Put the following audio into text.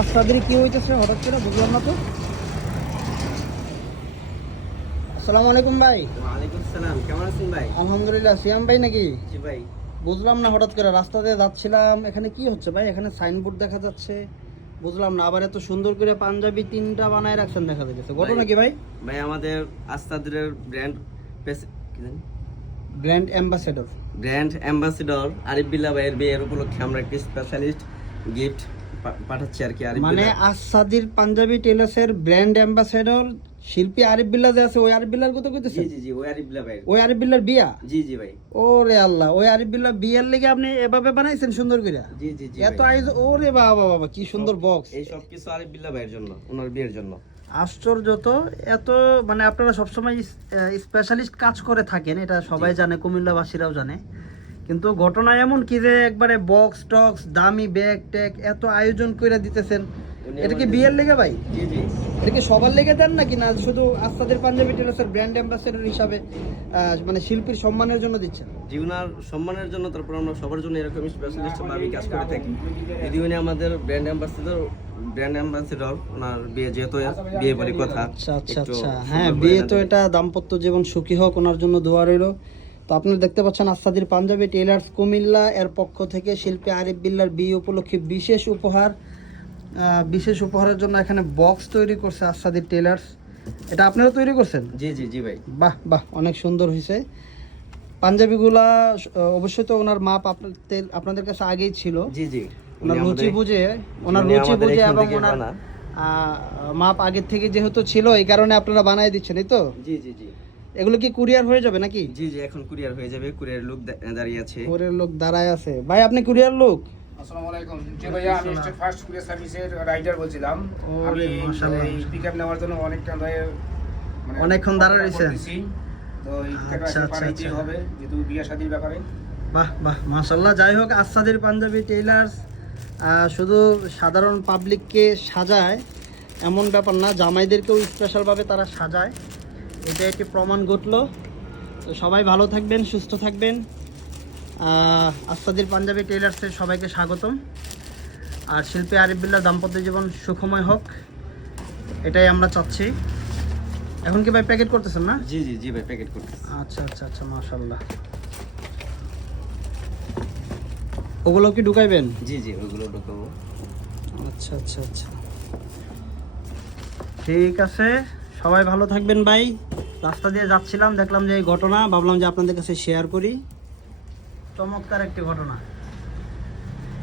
আপনাদের কি হইতেছে হঠাৎ করে বুঝলাম না তো। আসসালামু আলাইকুম ভাই। ওয়ালাইকুম সালাম, কেমন আছেন ভাই? আলহামদুলিল্লাহ। সিয়াম ভাই নাকি? জি ভাই। বুঝলাম না, হঠাৎ করে রাস্তা দিয়ে যাচ্ছিলাম, এখানে কি হচ্ছে ভাই? এখানে সাইনবোর্ড দেখা যাচ্ছে, বুঝলাম না। আবার এত সুন্দর করে পাঞ্জাবি 3টা বানায় রাখছেন দেখা যাচ্ছে, ঘটনা কি ভাই? ভাই আমাদের আস্তাদের brand brand ambassador Arif Billah ভাইয়ের বিয়ের উপলক্ষে আমরা একটি স্পেশালিস্ট গিফট পাঠাচ্ছি আর কি। আরিফ মানে বিল্লাহ আসাদির পাঞ্জাবি টেলার্সের ব্র্যান্ড অ্যাম্বাসেডর শিল্পী আরিফ বিল্লাহ যে আছে, ওই আরিফ বিল্লাহর কথা কইতেছেন? জি জি জি, ওই আরিফ বিল্লাহ ভাই। ওই আরিফ বিল্লাহর বিয়া? জি জি ভাই। ওরে আল্লাহ, ওই আরিফ বিল্লাহ বিয়ার লেগে আপনি এভাবে বানাইছেন সুন্দর করে? জি জি জি এত আয়োজন! ওরে বাবা বাবা, কি সুন্দর বক্স! এই সব কিছু আরিফ বিল্লাহ ভাইয়ের জন্য, ওনার বিয়ের জন্য। আশ্চর্য তো। এত মানে আপনারা সবসময় স্পেশালিস্ট কাজ করে থাকেন, এটা সবাই জানে, কুমিল্লাবাসীরাও জানে। কিন্তু ঘটনা এমন কি যে একবারে বক্স টক্স, দামি ব্যাগ ট্যাগ এত আয়োজন করে দিতেছেন, এটা কি বিয়ের লেগে ভাই? জি জি। এটা কি সবার লেগে দেন নাকি না শুধু আস্তাদের পাঞ্জাবি টেলার্সের ব্র্যান্ড অ্যাম্বাসেডর হিসাবে মানে শিল্পীর সম্মানের জন্য দিচ্ছেন? জি, ওনার সম্মানের জন্য। তারপর আমরা সবার জন্য এরকম স্পেশালিস্ট ভাবে কাজ করে থাকি। যদি উনি আমাদের ব্র্যান্ড অ্যাম্বাসেডর, ওনার বিয়ে যেহেতু বিয়ে বাড়ির কথা। আচ্ছা আচ্ছা একটু আচ্ছা, সুন্দর হ্যাঁ, করে বিয়ে তো দিলেন। এটা দাম্পত্য জীবন সুখী হোক, ওনার জন্য দোয়া রইল। তো আপনারা দেখতে পাচ্ছেন আস্তাদির পাঞ্জাবি টেলার্স কুমিল্লা এর পক্ষ থেকে শিল্পী আরিফ বিল্লাহর বিয়ে উপলক্ষে বিশেষ উপহার। বিশেষ উপহারের জন্য এখানে বক্স তৈরি করছে আস্তাদির টেলার্স। এটা আপনারা তৈরি করছেন? জি জি জি ভাই। বাহ বাহ, অনেক সুন্দর হয়েছে পাঞ্জাবিগুলা। অবশ্যই তো ওনার মাপ আপনাদের কাছে আগেই ছিল। জি জি। ওনার রুচি বুঝে এবং ওনার মাপ আগের থেকে যেহেতু ছিল, এই কারণে আপনারা বানাই দিচ্ছেন, এই তো? জি জি জি। এগুলো কি কুরিয়ার হয়ে যাবে নাকি? জি জি, এখন কুরিয়ার হয়ে যাবে। কুরিয়ার লোক দাঁড়িয়ে আছে। কুরিয়ার লোক দাঁড়ায় আছে। ভাই আপনি কুরিয়ার লোক? আসসালামু আলাইকুম। জি ভাইয়া, আমি স্টেট ফার্স্ট কুরিয়ার সার্ভিসের রাইডার বলছিলাম। আমি মাশাআল্লাহ, এই পিকআপ নেওয়ার জন্য অনেকটা অনেকক্ষণ দাঁড়ায় রয়েছেন। তো এই পিকআপ আচ্ছা, আচ্ছা, পাঠাইতে আচ্ছা। হবে যেহেতু বিয়ে শাদীর ব্যাপারে। বাহ বাহ, মাশাআল্লাহ। যাই হোক, আসাদের পাঞ্জাবি টেইলার্স শুধু সাধারণ পাবলিককে সাজায় এমন ব্যাপার না, জামাইদেরকেও স্পেশালভাবে তারা সাজায়, এটা একটি প্রমাণ ঘটলো। তো সবাই ভালো থাকবেন, সুস্থ থাকবেন। আসাদের পাঞ্জাবি টেইলার্সের সবাইকে স্বাগতম। আর শিল্পী আরিফ বিল্লাহর দাম্পত্য জীবন সুখময় হোক, এটাই আমরা চাচ্ছি। এখন কি ভাই প্যাকেট করতেছেন না? জি জি জি ভাই, প্যাকেট করতেছি। আচ্ছা আচ্ছা আচ্ছা, মাশাআল্লাহ। ওগুলো কি ঢুকাইবেন? জি জি, ওইগুলো ঢোকাবো। আচ্ছা আচ্ছা আচ্ছা, ঠিক আছে। সবাই ভালো থাকবেন ভাই। রাস্তা দিয়ে যাচ্ছিলাম, দেখলাম যে এই ঘটনা, ভাবলাম যে আপনাদের কাছে শেয়ার করি। চমৎকার একটি ঘটনা।